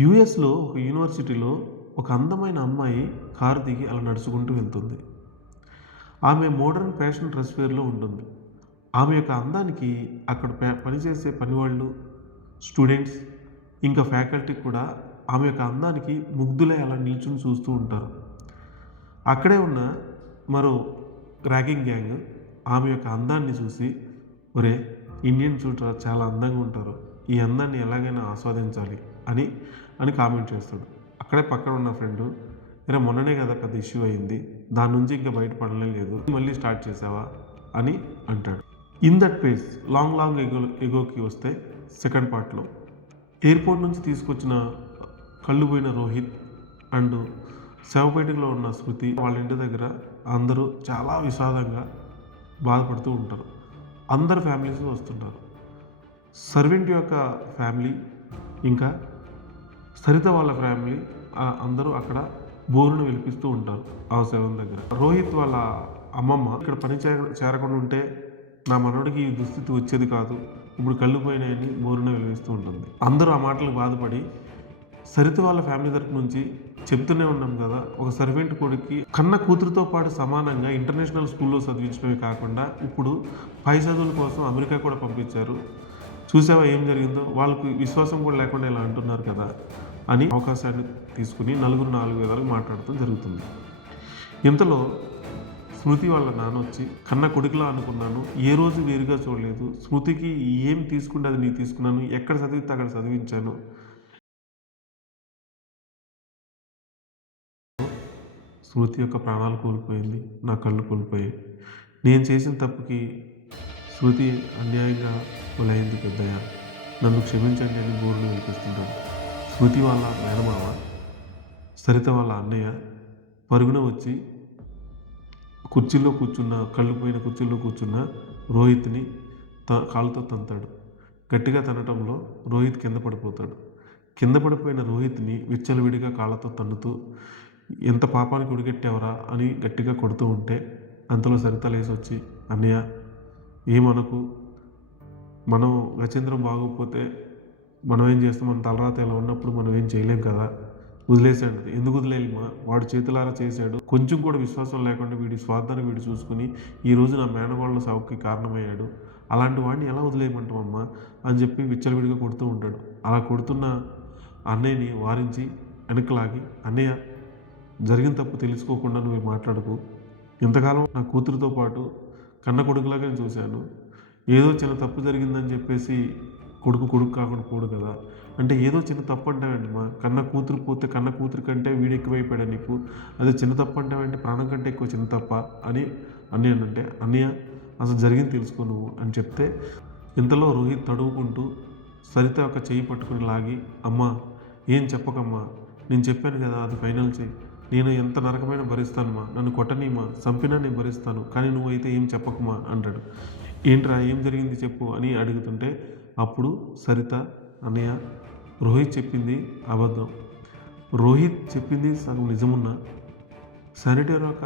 యూఎస్‌లో ఒక యూనివర్సిటీలో ఒక అందమైన అమ్మాయి కారు దిగి అలా నడుచుకుంటూ వెళ్తుంది. ఆమె మోడర్న్ ఫ్యాషన్ డ్రెస్ వేర్‌లో ఉంటుంది. ఆమె యొక్క అందానికి అక్కడ పనిచేసే పనివాళ్ళు, స్టూడెంట్స్, ఇంకా ఫ్యాకల్టీ కూడా ఆమె యొక్క అందానికి ముగ్ధులై అలా నిల్చొని చూస్తూ ఉంటారు. అక్కడే ఉన్న మరో ర్యాగింగ్ గ్యాంగ్ ఆమె యొక్క అందాన్ని చూసి, "ఒరేయ్! ఇండియన్స్ చూడరా చాలా అందంగా ఉంటారు. ఈ అందాన్ని ఎలాగైనా ఆస్వాదించాలి" అని అని కామెంట్ చేస్తాడు. అక్కడే పక్కన ఉన్న ఫ్రెండు, "అరే మొన్ననే కదా పెద్ద ఇష్యూ అయింది. దాని నుంచి ఇంకా బయటపడనే లేదు. మళ్ళీ స్టార్ట్ చేసావా?" అని అంటాడు. In that phase long long ఎగోకి వస్తే సెకండ్ పార్ట్‌లో ఎయిర్‌పోర్ట్ నుంచి తీసుకొచ్చిన కళ్ళు పోయిన రోహిత్ అండ్ శవపేటికలో ఉన్న శృతి వాళ్ళ ఇంటి దగ్గర అందరూ చాలా విషాదంగా బాధపడుతూ ఉంటారు. అందరు ఫ్యామిలీస్ వస్తుంటారు. సర్వెంట్ యొక్క ఫ్యామిలీ, ఇంకా సరిత వాళ్ళ ఫ్యామిలీ అందరూ అక్కడ బోరును విలిపిస్తూ ఉంటారు ఆ శవం దగ్గర. రోహిత్ వాళ్ళ అమ్మమ్మ, ఇక్కడ పని చేరకుండా ఉంటే నా మనవడికి ఈ దుస్థితి వచ్చేది కాదు, ఇప్పుడు కళ్ళు పోయినాయని బోరున వెలిగిస్తూ ఉంటుంది. అందరూ ఆ మాటలకు బాధపడి సరిత వాళ్ళ ఫ్యామిలీ తరపు నుంచి చెప్తూనే ఉన్నాం కదా, ఒక సర్వెంట్ కొడుక్కి కన్న కూతురుతో పాటు సమానంగా ఇంటర్నేషనల్ స్కూల్లో చదివించడమే కాకుండా ఇప్పుడు పై చదువుల కోసం అమెరికా కూడా పంపించారు. చూసావా ఏం జరిగిందో, వాళ్ళకు విశ్వాసం కూడా లేకుండా ఇలా అంటున్నారు కదా అని అవకాశాన్ని తీసుకుని నలుగురు నాలుగు విధాలుగా మాట్లాడటం జరుగుతుంది. ఇంతలో స్మృతి వాళ్ళ నాన్న వచ్చి, కన్న కొడుకులా అనుకున్నాను, ఏ రోజు వేరుగా చూడలేదు, స్మృతికి ఏం తీసుకుంటే అది నీ తీసుకున్నాను, ఎక్కడ చదివితే అక్కడ చదివించాను, స్మృతి యొక్క ప్రాణాలు కోల్పోయింది, నా కళ్ళు కోల్పోయాయి, నేను చేసిన తప్పుకి శృతి అన్యాయంగా బలైంది పెద్దయ్య, నన్ను క్షమించండి అని బోర్లు వినిపిస్తుంటాడు. శృతి వాళ్ళ మేనమామ, సరిత వాళ్ళ అన్నయ్య పరుగున వచ్చి కుర్చీలో కూర్చున్న, కళ్ళు పోయిన కుర్చీలో కూర్చున్న రోహిత్ని కాలుతో తంతాడు. గట్టిగా తనటంలో రోహిత్ కింద పడిపోతాడు. కింద పడిపోయిన రోహిత్ని విచ్చలవిడిగా కాళ్ళతో తన్నుతూ, ఎంత పాపానికి ఉడిగెట్టావరా అని గట్టిగా కొడుతూ ఉంటే అంతలో సరిత లేసి వచ్చి, అన్నయ్య ఏమనకు, మనం గచేంద్రం బాగోకపోతే మనం ఏం చేస్తాం, మన తలరాత ఎలా ఉన్నప్పుడు మనం ఏం చేయలేం కదా, వదిలేసాడు. ఎందుకు వదిలేయమా, వాడు చేతులారా చేశాడు, కొంచెం కూడా విశ్వాసం లేకుండా వీడి స్వార్థాన్ని వీడు చూసుకుని ఈరోజు నా మేనగోళ్ళ సావుకి కారణమయ్యాడు, అలాంటి వాడిని ఎలా వదిలేయమంటామమ్మా అని చెప్పి విచ్చలవిడిగా కొడుతూ ఉంటాడు. అలా కొడుతున్న అన్నయ్యని వారించి వెనక్కి లాగి, అన్నయ్య జరిగిన తప్పు తెలుసుకోకుండా నువ్వు మాట్లాడకు, ఇంతకాలం నా కూతురుతో పాటు కన్న కొడుకులాగా చూశాను, ఏదో చిన్న తప్పు జరిగిందని చెప్పేసి కొడుకు కాకుండా పోడు కదా, అంటే ఏదో చిన్న తప్పు అంటావేంటి మా, కన్న కూతురు పోతే కన్న కూతురు కంటే వీడు ఎక్కువైపోయాడు నీకు, అదే చిన్న తప్పు అంటావేంటి, ప్రాణం కంటే ఎక్కువ చిన్న తప్ప అని అన్నయ్య అంటే, అన్నయ్య అసలు జరిగింది తెలుసుకో నువ్వు అని చెప్తే, ఇంతలో రోహిత్ తడువుకుంటూ సరిత ఒక చెయ్యి పట్టుకుని లాగి, అమ్మా ఏం చెప్పకమ్మా, నేను చెప్పాను కదా అది ఫైనల్ చెయ్యి, నేను ఎంత నరకమైన భరిస్తానమ్మా, నన్ను కొట్టనీమా, చంపినా నేను భరిస్తాను, కానీ నువ్వైతే ఏం చెప్పకమా అంటాడు. ఏంట్రా ఏం జరిగింది చెప్పు అని అడుగుతుంటే అప్పుడు సరిత, అన్నయ్య రోహిత్ చెప్పింది అబద్ధం, రోహిత్ చెప్పింది సగం నిజమున్నా శానిటరీ ఒక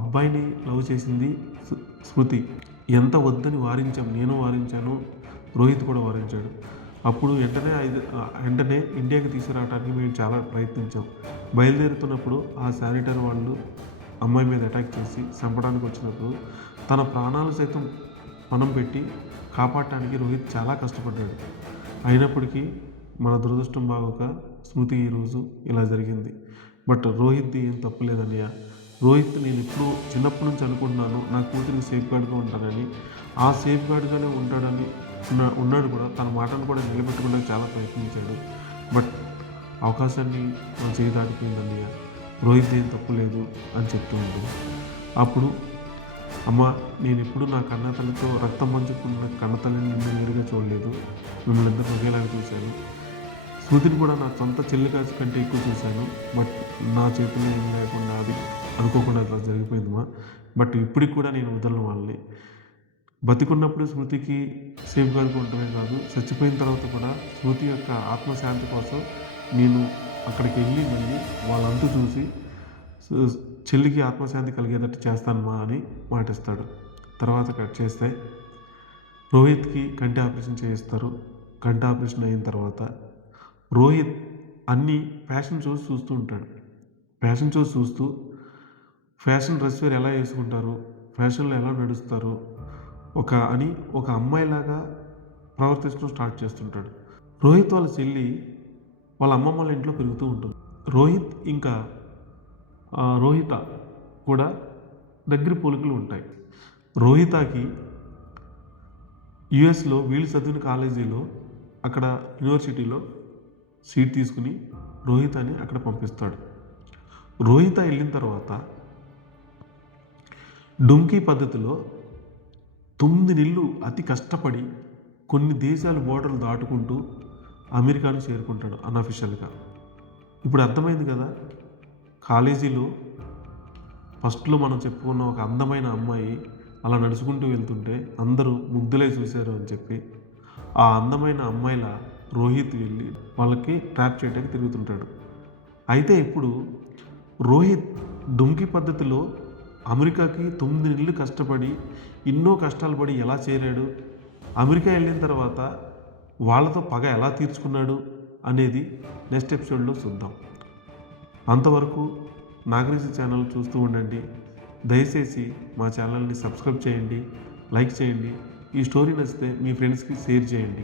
అబ్బాయిని లవ్ చేసింది స్మృతి, ఎంత వద్దని వారించాం, నేను వారించాను, రోహిత్ కూడా వారించాడు. అప్పుడు వెంటనే ఇండియాకి తీసుకురావడానికి మేము చాలా ప్రయత్నించాం. బయలుదేరుతున్నప్పుడు ఆ శానిటరీ వాళ్ళు అమ్మాయి మీద అటాక్ చేసి చంపడానికి వచ్చినప్పుడు తన ప్రాణాలు సైతం పణం పెట్టి కాపాడటానికి రోహిత్ చాలా కష్టపడ్డాడు. అయినప్పటికీ మన దురదృష్టం బాగోక స్మృతి ఈరోజు ఇలా జరిగింది. బట్ రోహిత్ది ఏం తప్పులేదన్నయ్య, రోహిత్ నేను ఇప్పుడు చిన్నప్పటి నుంచి అనుకుంటున్నాను నా కూతురిని సేఫ్ గార్డ్గా ఉంటానని, ఆ సేఫ్ గార్డ్గానే ఉంటాడని ఉన్నాడు కూడా, తన మాటను కూడా నిలబెట్టుకోవడానికి చాలా ప్రయత్నించాడు. బట్ అవకాశాన్ని మన చేయి దాటిపోయిందన్నయ్య, రోహిత్ ఏం తప్పు లేదు అని చెప్తూ ఉంటుంది. అప్పుడు అమ్మ నేను ఎప్పుడు నా కన్నతల్లితో రక్తం పంచుకున్న కన్నతల్లిని నిన్ను వేరుగా చూడలేదు, మిమ్మల్ని ఎంత ఒకేలాగా చూశాను, స్మృతిని కూడా నా సొంత చెల్లి కంటే ఎక్కువ చూశాను, బట్ నా చేతుల్లో ఏం లేకుండా అది అనుకోకుండా అట్లా జరిగిపోయిందమ్మా, బట్ ఇప్పటికి కూడా నేను వదలను వాళ్ళని, బతికున్నప్పుడు స్మృతికి సేఫ్ గార్డ్గా ఉండటమే కాదు, చచ్చిపోయిన తర్వాత కూడా స్మృతి యొక్క ఆత్మశాంతి కోసం నేను అక్కడికి వెళ్ళి మళ్ళీ వాళ్ళంతా చూసి చెల్లికి ఆత్మశాంతి కలిగేటట్టు చేస్తానమ్మా అని మాటిస్తాడు. తర్వాత కట్ చేస్తే రోహిత్కి కంటి ఆపరేషన్ చేయిస్తారు. కంటి ఆపరేషన్ అయిన తర్వాత రోహిత్ అన్ని ఫ్యాషన్ షోస్ చూస్తూ ఉంటాడు. ఫ్యాషన్ షోస్ చూస్తూ ఫ్యాషన్ డ్రెస్ వేర్ ఎలా వేసుకుంటారు, ఫ్యాషన్లో ఎలా నడుస్తారు, ఒక అమ్మాయిలాగా ప్రవర్తించడం స్టార్ట్ చేస్తుంటాడు. రోహిత్ వాళ్ళ చెల్లి వాళ్ళ అమ్మమ్మ వాళ్ళ ఇంట్లో పెరుగుతూ ఉంటుంది. రోహిత్ ఇంకా రోహిత కూడా దగ్గర పోలికలు ఉంటాయి. రోహితకి యుఎస్లో వీళ్ళు చదివిన కాలేజీలో అక్కడ యూనివర్సిటీలో సీట్ తీసుకుని రోహితని అక్కడ పంపిస్తాడు. రోహిత వెళ్ళిన తర్వాత డుంకీ పద్ధతిలో 9 నెలలు అతి కష్టపడి కొన్ని దేశాల బోర్డర్లు దాటుకుంటూ అమెరికాను చేరుకుంటాడు అన్అఫిషియల్గా. ఇప్పుడు అర్థమైంది కదా, కాలేజీలో ఫస్ట్లో మనం చెప్పుకున్న ఒక అందమైన అమ్మాయి అలా నడుచుకుంటూ వెళ్తుంటే అందరూ ముగ్ధులై చూశారు అని చెప్పి ఆ అందమైన అమ్మాయిల రోహిత్ వెళ్ళి వాళ్ళకి ట్రాప్ చేయడానికి తిరుగుతుంటాడు. అయితే ఇప్పుడు రోహిత్ డుంకీ పద్ధతిలో అమెరికాకి 9 నెలలు కష్టపడి ఎన్నో కష్టాలు పడి ఎలా చేరాడు, అమెరికా వెళ్ళిన తర్వాత వాళ్ళతో పగ ఎలా తీర్చుకున్నాడు అనేది నెక్స్ట్ ఎపిసోడ్లో చూద్దాం. అంతవరకు నాగరిజి ఛానల్ చూస్తూ ఉండండి. దయచేసి మా ఛానల్ని సబ్స్క్రైబ్ చేయండి, లైక్ చేయండి. ఈ స్టోరీ నచ్చితే మీ ఫ్రెండ్స్కి షేర్ చేయండి.